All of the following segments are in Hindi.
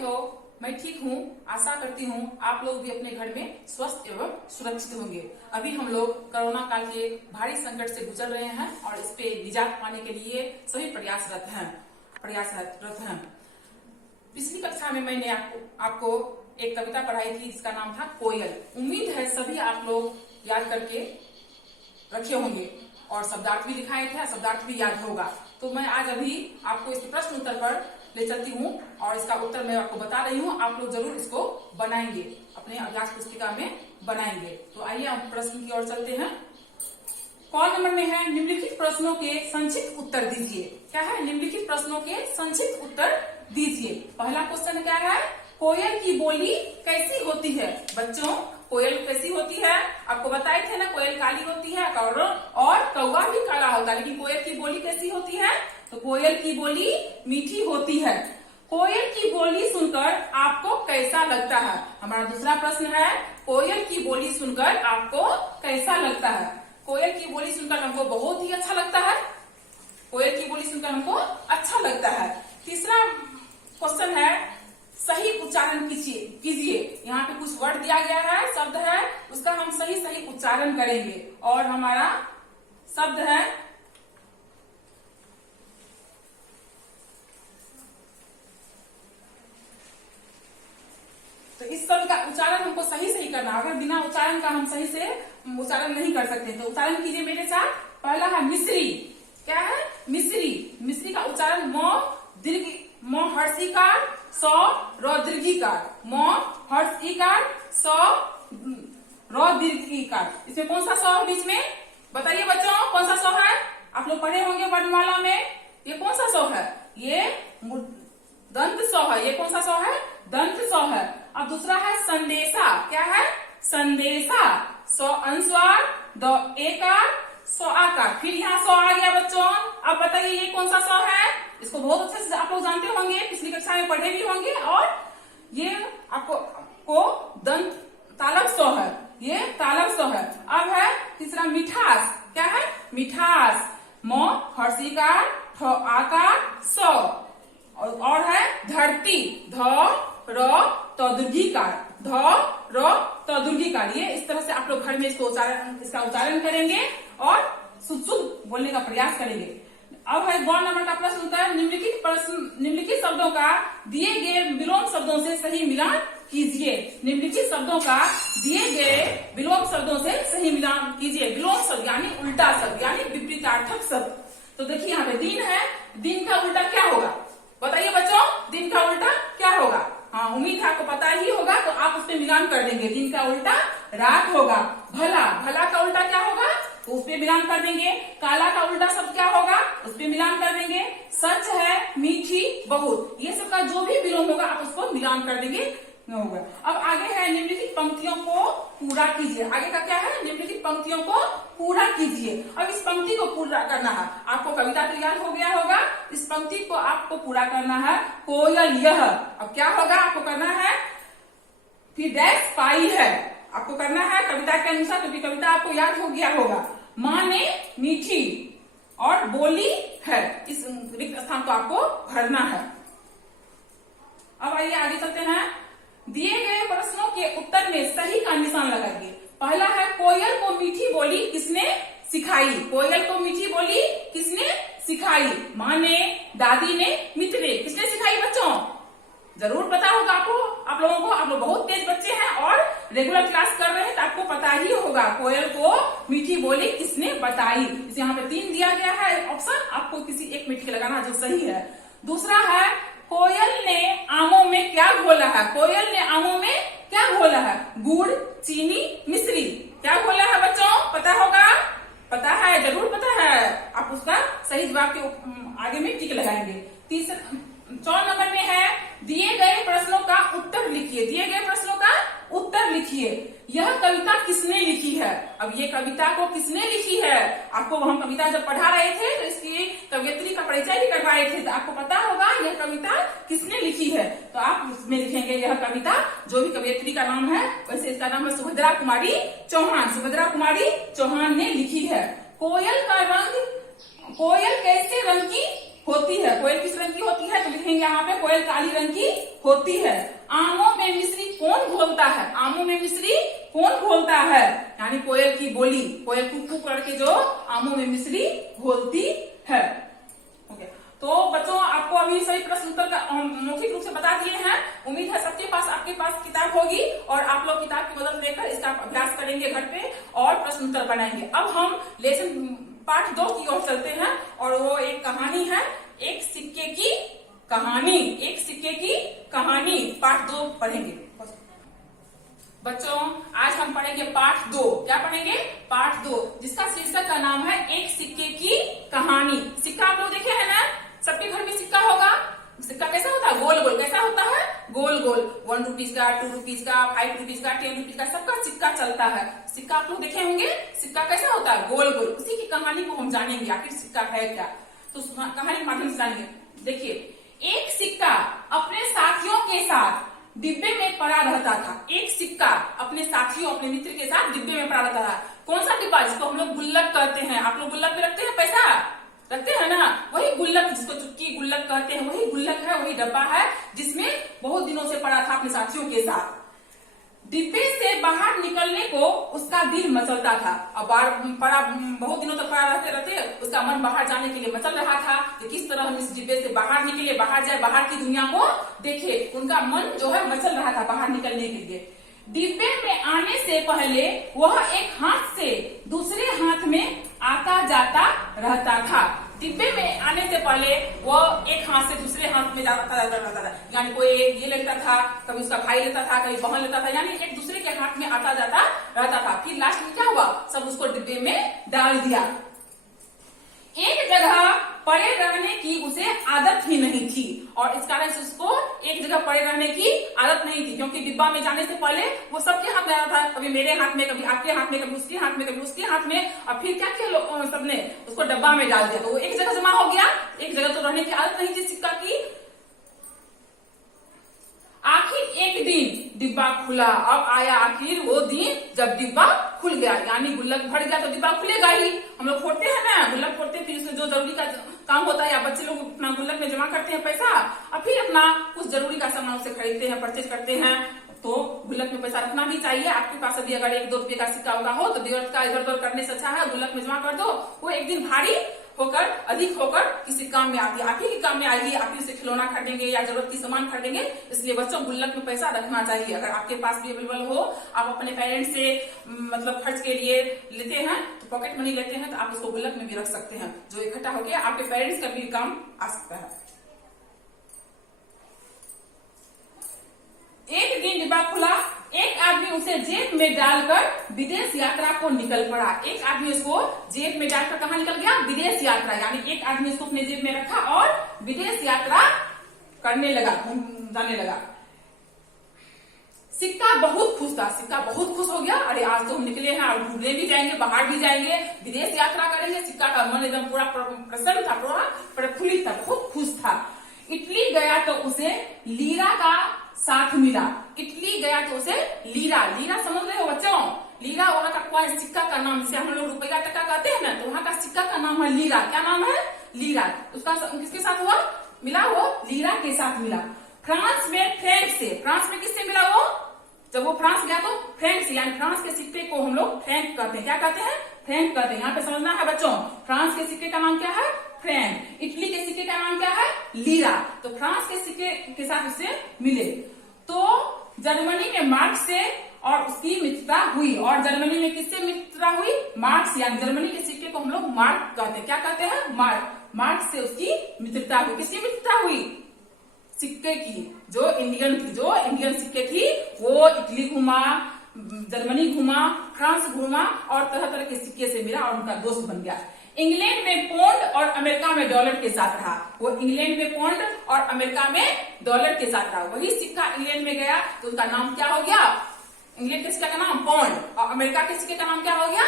हो? मैं ठीक हूँ। आशा करती हूँ आप लोग भी अपने घर में स्वस्थ एवं सुरक्षित होंगे। अभी हम लोग कोरोना काल के भारी संकट से गुजर रहे हैं और इस पे निजात पाने के लिए सभी प्रयासरत हैं। पिछली कक्षा में मैंने आपको एक कविता पढ़ाई थी जिसका नाम था कोयल। उम्मीद है सभी आप लोग याद करके रखे होंगे और शब्दार्थ भी लिखाए थे, शब्दार्थ भी याद होगा। तो मैं आज अभी आपको इस प्रश्न उत्तर पर ले चलती हूँ और इसका उत्तर मैं आपको बता रही हूँ। आप लोग जरूर इसको बनाएंगे, अपने अभ्यास पुस्तिका में बनाएंगे। तो आइए हम प्रश्न की ओर चलते हैं। कौन नंबर में है? निम्नलिखित प्रश्नों के संक्षिप्त उत्तर दीजिए। क्या है? निम्नलिखित प्रश्नों के संक्षिप्त उत्तर दीजिए। पहला क्वेश्चन क्या है? कोयल की बोली कैसी होती है? बच्चों, कोयल कैसी होती है? आपको बताए थे ना, कोयल काली होती है और कौवा भी काला होता है, लेकिन कोयल की बोली कैसी होती है? तो कोयल की बोली मीठी होती है। कोयल की बोली सुनकर आपको कैसा लगता है? हमारा दूसरा प्रश्न है, कोयल की बोली सुनकर आपको कैसा लगता है? कोयल की बोली सुनकर हमको बहुत ही अच्छा लगता है। कोयल की बोली सुनकर हमको अच्छा लगता है। तीसरा क्वेश्चन है, सही उच्चारण कीजिए। यहाँ पे कुछ वर्ड दिया गया है, शब्द है, उसका हम सही उच्चारण करेंगे। और हमारा शब्द है तो इस शब्द का उच्चारण हमको सही करना है। अगर बिना उच्चारण का हम सही से उच्चारण नहीं कर सकते तो उच्चारण कीजिए मेरे साथ। पहला है मिश्री। क्या है? मिश्री। मिश्री का उच्चारण म हर्षिकार सौ र दीर्घिकार। म हर्षिकार सौ र दीर्घिकार। इसमें कौन सा सौ है बीच में? बताइए बच्चों, कौन सा सौ है? आप लोग पढ़े होंगे वर्णमाला में। ये कौन सा सौ है? ये दंत सौ है। ये कौन सा सौ है? दंत सौ है। अब दूसरा है संदेशा। क्या है? संदेशा। सौ अनुस्वार द एकार सौ आकार। फिर यहाँ सौ आ गया बच्चों। अब बताइए ये कौन सा सौ है? इसको बहुत अच्छे से आप लोग जानते होंगे, पिछली कक्षा में पढ़े भी होंगे। और ये आपको दंत तालब सौ है। ये तालब सौ है। अब है तीसरा मिठास। क्या है? मिठास। म हर्षिकार ठ आकार सौ। और है धरती। ध र त दीर्घिकार। ध र त दीर्घिकार। ये इस तरह से आप लोग घर में इसका उच्चारण करेंगे और शुद्ध बोलने का प्रयास करेंगे। अब है 2 नंबर का प्रश्न उत्तर। निम्नलिखित शब्दों का दिए गए विलोम शब्दों से सही मिलान कीजिए। निम्नलिखित शब्दों का दिए गए विलोम शब्दों से सही मिलान कीजिए। विलोम शब्द यानी उल्टा शब्द यानी विपरीतार्थक शब्द। तो देखिए यहाँ पे दिन है, दिन का उल्टा क्या होगा? बताइए बच्चों, दिन का उल्टा क्या होगा? हाँ, उम्मीद है आपको पता ही होगा, तो आप उस पर मिलान कर देंगे। दिन का उल्टा रात होगा। भला, भला का उल्टा क्या होगा? तो उस पर मिलान कर देंगे। काला का उल्टा शब्द क्या होगा? उस पर मिलान कर देंगे। सच है, मीठी, बहुत, ये सब का जो भी विलोम होगा आप उसको मिलान कर देंगे होगा। अब आगे है निम्नलिखित पंक्तियों को पूरा कीजिए। आगे का क्या है? निम्नलिखित पंक्तियों को पूरा कीजिए। अब इस पंक्ति को पूरा करना है। आपको कविता तैयार हो गया होगा, इस पंक्ति को आपको पूरा करना है। कोयल यह, अब क्या होगा? आपको करना है फिर डैश पाई है, आपको करना है कविता के अनुसार, क्योंकि कविता आपको याद हो गया होगा। माँ ने मीठी और बोली है, इस रिक्त स्थान को आपको भरना है। अब आइए आगे चलते हैं। दिए गए प्रश्नों के उत्तर में सही का निशान लगाइए। पहला है, कोयल को मीठी बोली किसने सिखाई? कोयल को मीठी बोली किसने सिखाई? माँ ने, दादी ने, मित्र ने। किसने सिखाई बच्चों? जरूर पता होगा आपको, आप लोगों को। आप लोग बहुत तेज बच्चे हैं और रेगुलर क्लास कर रहे हैं, तो आपको पता ही होगा कोयल को मीठी बोली किसने बताई। इसे यहाँ पे 3 दिया गया है ऑप्शन, आपको किसी एक में टिक लगाना जो सही है। दूसरा है, कोयल ने आमों में क्या घोला है? कोयल ने आमों में क्या घोला है? गुड़, चीनी, मिश्री। क्या घोला है बच्चों? पता होगा? पता है, जरूर पता है। आप उसका सही जवाब के आगे में टिक लगाएंगे। 4 नंबर में है, दिए गए प्रश्नों का उत्तर लिखिए। दिए गए प्रश्नों का उत्तर लिखिए। यह कविता किसने लिखी है? अब ये कविता को किसने लिखी है? आपको हम कविता जब पढ़ा रहे थे तो इसकी कवयित्री का परिचय भी करवाए थे, तो आपको पता होगा यह कविता किसने लिखी है। तो आप इसमें लिखेंगे यह कविता, जो भी कवयित्री का नाम है, वैसे इसका नाम है सुभद्रा कुमारी चौहान। सुभद्रा कुमारी चौहान ने लिखी है। कोयल का रंग, कोयल कैसे रंग की होती है? कोयल किस रंग की होती है? तो लिखेंगे यहाँ पे कोयल काली रंग की होती है। आमों में मिश्री कौन घोलता है? आमों में मिश्री कौन घोलता है? यानी कोयल की बोली, कोयल कुकू करके जो आमों में मिश्री घोलती है। ओके, तो बच्चों आपको अभी सभी प्रश्न उत्तर का मौखिक रूप से बता दिए हैं। उम्मीद है सबके पास आपके पास किताब होगी और आप लोग किताब की मदद लेकर इसका अभ्यास करेंगे घर पे और प्रश्न उत्तर बनाएंगे। अब हम लेसन पाठ 2 की ओर चलते हैं और वो एक कहानी है, एक सिक्के की कहानी। एक सिक्के की कहानी पाठ 2 पढ़ेंगे। बच्चों आज हम पढ़ेंगे पाठ 2। क्या पढ़ेंगे? पाठ 2, जिसका शीर्षक का नाम है एक सिक्के की कहानी। सिक्का आप लोग देखे हैं ना, सबके घर में सिक्का होगा। सिक्का कैसा होता है? गोल गोल। कैसा होता है? गोल गोल। 1 रुपीज का, 2 रुपीज का, 5 रुपीज का, 10 रुपीज का, सबका सिक्का चलता है। सिक्का आप लोग देखे होंगे। सिक्का कैसा होता है? गोल गोल। उसी की कहानी को हम जानेंगे, आखिर सिक्का है क्या, तो कहानी के माध्यम से जानेंगे। देखिए, एक सिक्का अपने साथियों के साथ डिब्बे में पड़ा रहता था। एक सिक्का अपने साथियों, अपने मित्र के साथ डिब्बे में पड़ा रहता था। कौन सा डिब्बा? जिसको हम लोग गुल्लक कहते हैं। आप लोग गुल्लक में रखते हैं पैसा, रखते हैं ना, वही गुल्लक, जिसको चुटकी गुल्लक कहते हैं, वही गुल्लक है, वही डब्बा है जिसमें बहुत दिनों से पड़ा था अपने साथियों के साथ। डिब्बे से बाहर निकलने को उसका दिल मचलता था। अब पड़ा बहुत दिनों तक पड़ा रहते रहते उसका मन बाहर जाने के लिए मचल रहा था कि किस तरह हम इस डिब्बे से बाहर निकले, बाहर जाए, बाहर की दुनिया को देखे। उनका मन जो है मचल रहा था बाहर निकलने के लिए। डिब्बे में आने से पहले वह एक हाथ से दूसरे हाथ में आता जाता रहता था। डिब्बे में आने से पहले वो एक हाथ से दूसरे हाथ में जाता रहता था। यानी कोई ये लेता था, कभी उसका भाई लेता था, कभी बहन लेता था, यानी एक दूसरे के हाथ में आता जाता रहता था। फिर लास्ट में क्या हुआ? सब उसको डिब्बे में डाल दिया। एक जगह पड़े रहने की उसे आदत ही नहीं थी और इस कारण से उसको एक जगह पड़े रहने की आदत नहीं थी, क्योंकि डिब्बा में जाने से पहले वो सबके हाथ में आता था। कभी मेरे हाथ में, कभी आपके हाथ में, कभी उसके हाथ में, कभी उसके हाथ में, और फिर क्या किया सबने? उसको डब्बा में डाल दिया। तो वो एक जगह जमा हो गया। एक जगह तो रहने की आदत नहीं थी सिक्का की। आखिर एक दिन डिब्बा खुला। अब आया आखिर वो दिन जब डिब्बा खुल गया, यानी गुल्लक भर गया तो डिब्बा खुलेगा ही। हम लोग फोड़ते हैं ना, गुल्लक फोड़ते हैं, फिर उसमें जो जरूरी का काम होता है या बच्चे लोग अपना गुल्लक में जमा करते हैं पैसा और फिर अपना कुछ जरूरी का सामान उससे खरीदते हैं, परचेज करते हैं। तो गुल्लक में पैसा रखना भी चाहिए। आपके पास अभी अगर 1-2 रुपये का सिक्का होगा हो तो दिवस का इधर उधर करने से अच्छा है गुल्लक में जमा कर दो। वो एक दिन भारी होकर, अधिक होकर किसी काम में आती है, आप ही के काम में आएगी। आप ही से खिलौना खरीदेंगे या जरूरत की सामान खरीदेंगे। इसलिए बच्चों गुल्लक में पैसा रखना चाहिए। अगर आपके पास भी अवेलेबल हो, आप अपने पेरेंट्स से मतलब खर्च के लिए लेते हैं तो पॉकेट मनी लेते हैं, तो आप उसको गुल्लक में भी रख सकते हैं, जो इकट्ठा होकर आपके पेरेंट्स का भी काम आ सकता है। एक दिन डिब्बा खुला। एक आदमी उसे जेब में डालकर विदेश यात्रा को निकल पड़ा। एक आदमी उसको जेब में डालकर कहाँ निकल गया? विदेश यात्रा। यानी एक आदमी उसको अपने जेब में रखा और विदेश यात्रा करने लगा, जाने लगा। सिक्का बहुत खुश था। सिक्का बहुत खुश हो गया। अरे आज तो हम निकले हैं और घूमने भी जाएंगे, बाहर भी जाएंगे, विदेश यात्रा करेंगे। सिक्का का मन एकदम पूरा प्रसन्न था, पूरा प्रफुल्लित था, बहुत खुश था। इटली गया तो उसे लीरा का साथ मिला। इटली गया तो उसे लीरा, लीरा समझ रहे हो बच्चों? लीरा वहां का कॉइन, सिक्का का नाम, जिसे हम लोग रुपया टका कहते हैं ना, तो वहां का सिक्का का नाम है लीरा। क्या नाम है? लीरा। उसका किसके साथ हुआ? मिला, वो लीरा के साथ मिला। फ्रांस में फ्रैंक से, फ्रांस में किससे मिला वो? जब वो फ्रांस गया तो फ्रैंक से, यानी फ्रांस के सिक्के को हम लोग फ्रैंक कहते हैं। क्या कहते हैं? फ्रैंक कहते हैं। यहाँ पे समझना है बच्चों, फ्रांस के सिक्के का नाम क्या है? फ्रैंक। इटली के सिक्के का नाम क्या है? लीरा। तो फ्रांस के सिक्के के साथ उससे मिले तो जर्मनी में मार्क्स से और उसकी मित्रता हुई। और जर्मनी में किससे मित्रता हुई? मार्क्स, यानी जर्मनी के सिक्के को हम लोग मार्क कहते हैं। क्या कहते हैं? मार्क। मार्क्स से उसकी मित्रता हुई। किसकी मित्रता हुई? सिक्के की, जो इंडियन सिक्के थी, वो इटली घुमा, जर्मनी घुमा, फ्रांस घुमा और तरह तरह के सिक्के से मिला और उनका दोस्त बन गया। इंग्लैंड में पौंड और अमेरिका में डॉलर के साथ रहा। वो इंग्लैंड में पौंड और अमेरिका में डॉलर के साथ रहा। वही सिक्का इंग्लैंड में गया तो उसका नाम क्या हो गया? इंग्लैंड के सिक्का का नाम पौंड और अमेरिका के सिक्के का नाम क्या हो गया?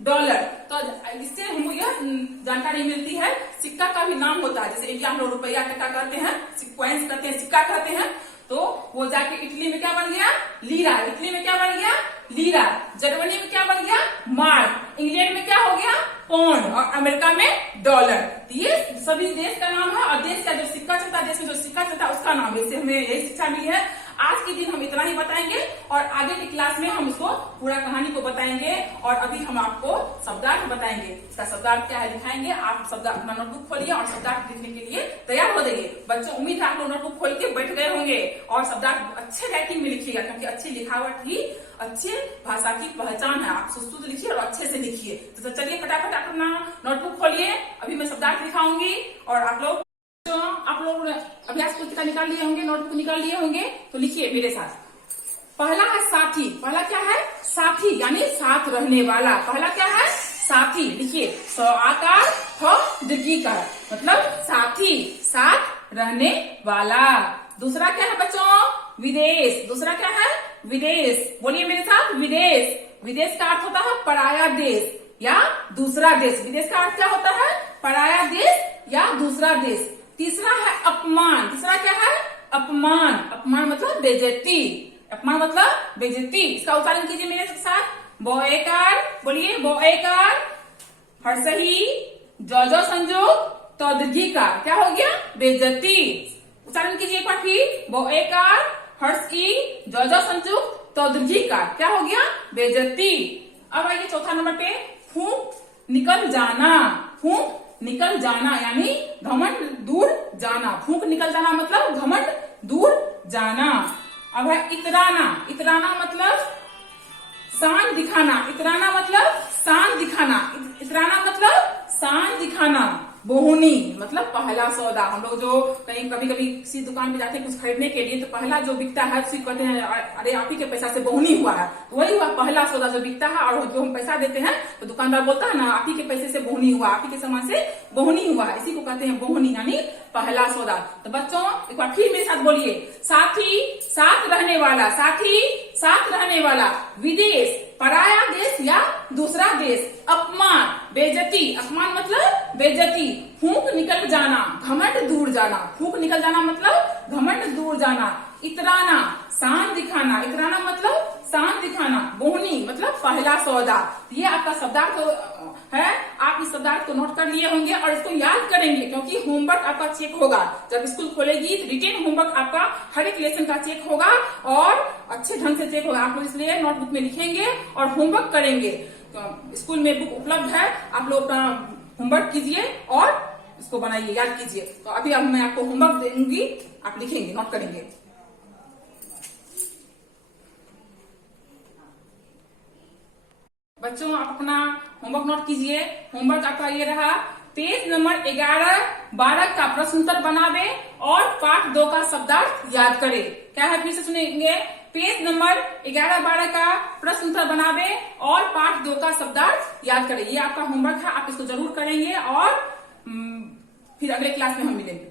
डॉलर। तो इससे हमको यह जानकारी मिलती है सिक्का का भी नाम होता है। जैसे इंडिया हम लोग रुपया टका कहते हैं, कॉइन्स कहते हैं, सिक्का कहते हैं। तो वो जाके इटली में क्या बन गया? लीरा। इटली में क्या बन गया? लीरा। जर्मनी में क्या बन गया? मार्क। इंग्लैंड में क्या हो गया? पौंड और अमेरिका में डॉलर। ये सभी देश का नाम है और देश का जो सिक्का चलता है, देश में जो सिक्का चलता है उसका नाम है। इससे हमें यही शिक्षा मिली है। आज के दिन हम इतना ही बताएंगे और आगे की क्लास में हम इसको पूरा कहानी को बताएंगे। और अभी हम आपको शब्दार्थ बताएंगे। इसका शब्दार्थ क्या है दिखाएंगे। आप शब्दार्थ अपना नोटबुक खोलिए और शब्दार्थ लिखने के लिए तैयार हो जाइए। बच्चों उम्मीद है आप लोग नोटबुक खोल के बैठ गए होंगे और शब्दार्थ अच्छे राइटिंग में लिखिएगा, क्योंकि अच्छी लिखावट ही अच्छे भाषा की पहचान है। आप शुद्ध लिखिए और अच्छे से लिखिए। तो चलिए फटाफट अपना नोटबुक खोलिए। अभी मैं शब्दार्थ लिखाऊंगी और आप लोग अभ्यास पुस्तिका निकाल लिए होंगे, नोटबुक निकाल लिए होंगे, तो लिखिए मेरे साथ। पहला है साथी। पहला क्या है? साथी, यानी साथ रहने वाला। पहला क्या है? साथी। लिखिए स आकार थ दीर्घिकार, मतलब साथी, साथ रहने वाला। दूसरा क्या है बच्चों? विदेश। दूसरा क्या है? विदेश। बोलिए मेरे साथ, विदेश। विदेश का अर्थ होता है पराया देश या दूसरा देश। विदेश का अर्थ क्या होता है? पराया देश या दूसरा देश। तीसरा है अपमान। तीसरा क्या है? अपमान। अपमान मतलब बेइज्जती। अपमान मतलब बेइज्जती। इसका उच्चारण कीजिए मेरे साथ। बोएकार। बोलिए बोएकार, हर्षही, जो संयोग तो दीर्घिकार। क्या हो गया? बेइज्जती। उच्चारण कीजिए एक बार फिर। बोएकार, हर्षी, जो संयोग तो दीर्घिकार। क्या हो गया? बेइज्जती। अब आइए चौथा नंबर पे, फूंक निकल जाना। फूंक निकल जाना यानी घमंड दूर जाना। फूंक निकल जाना मतलब घमंड दूर जाना। अब है इतराना। इतराना मतलब शान दिखाना। इतराना मतलब शान दिखाना। इतराना मतलब शान दिखाना। बोहनी मतलब पहला सौदा। हम लोग जो कहीं कभी कभी किसी दुकान पे जाते हैं कुछ खरीदने के लिए, तो पहला जो बिकता है उसी कहते हैं अरे आप ही के पैसा से बोहनी हुआ है। वही हुआ पहला सौदा जो बिकता है। और जो हम पैसा देते हैं तो दुकानदार बोलता है ना आप ही के पैसे से बोहनी हुआ, आप ही के सामान से बोहनी हुआ है। इसी को कहते हैं बोहनी, यानी पहला सौदा। तो बच्चों एक बार फिर मेरे साथ बोलिए। साथी, साथ रहने वाला। साथी, साथ रहने वाला। विदेश, पराया देश या दूसरा देश। अपमान, बेइज्जती। अपमान मतलब बेइज्जती। फूंक निकल जाना, घमंड दूर जाना। फूंक निकल जाना मतलब घमंड दूर जाना। इतराना, शान दिखाना। इतराना मतलब शान दिखाना। बोहनी मतलब पहला सौदा। ये आपका शब्दार्थ है। आप इस शब्दार्थ को नोट कर लिए होंगे और इसको याद करेंगे, क्योंकि होमवर्क आपका चेक होगा। जब स्कूल खोलेगी तो रिटेन होमवर्क आपका हर एक लेसन का चेक होगा और अच्छे ढंग से चेक होगा। आप लोग इसलिए नोटबुक में लिखेंगे और होमवर्क करेंगे। तो स्कूल में बुक उपलब्ध है, आप लोग अपना होमवर्क कीजिए और इसको बनाइए, याद कीजिए। तो अभी अब मैं आपको होमवर्क दूंगी, आप लिखेंगे, नोट करेंगे। बच्चों आप अपना होमवर्क नोट कीजिए। होमवर्क आपका ये रहा। पेज नंबर 11-12 का प्रश्न उत्तर बनावे और पाठ 2 का शब्दार्थ याद करे। क्या है फिर से सुनेंगे। पेज नंबर 11-12 का प्रश्न उत्तर बनावे और पाठ 2 का शब्दार्थ याद करे। ये आपका होमवर्क है, आप इसको जरूर करेंगे और फिर अगले क्लास में हम मिलेंगे।